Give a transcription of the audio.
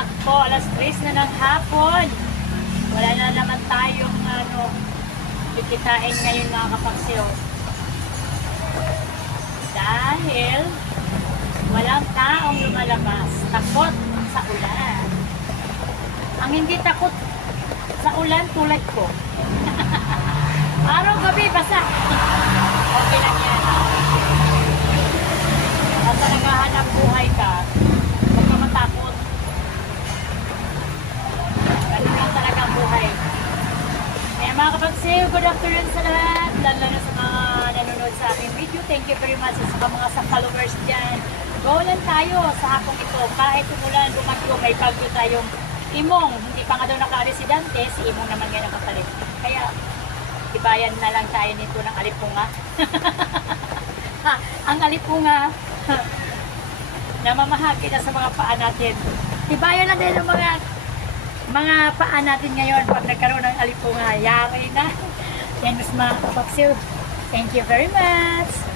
Nakpo, alas 3 na ng hapon. Wala na naman tayong kikitain ngayon mga kapagsiyo. Dahil walang taong lumalabas. Takot sa ulan. Ang hindi takot sa ulan tulad ko. Araw gabi basa. Okay lang yan. Basta naghahanap buhay ka, huwag ka matakot. Ganun lang talaga ang buhay. Kaya mga kapagsiyo, good afternoon sa lahat. Lalo na sa mga nanonood sa aking video. Thank you very much sa mga followers dyan. Go lang tayo sa hapong ito. Kahit umulan, bumagyo, may bagyo tayong Imong. Hindi pa nga daw naka-residente, si Imong naman nga nakapalit. Kaya, ibayan na lang tayo nito ng alipunga. Ang alipunga, namamahagi na sa mga paa natin. Ibayan na din ang mga paa natin ngayon pag nagkaroon ng alipunga. Yari na. Yan mas mga kapagsiw. Thank you very much.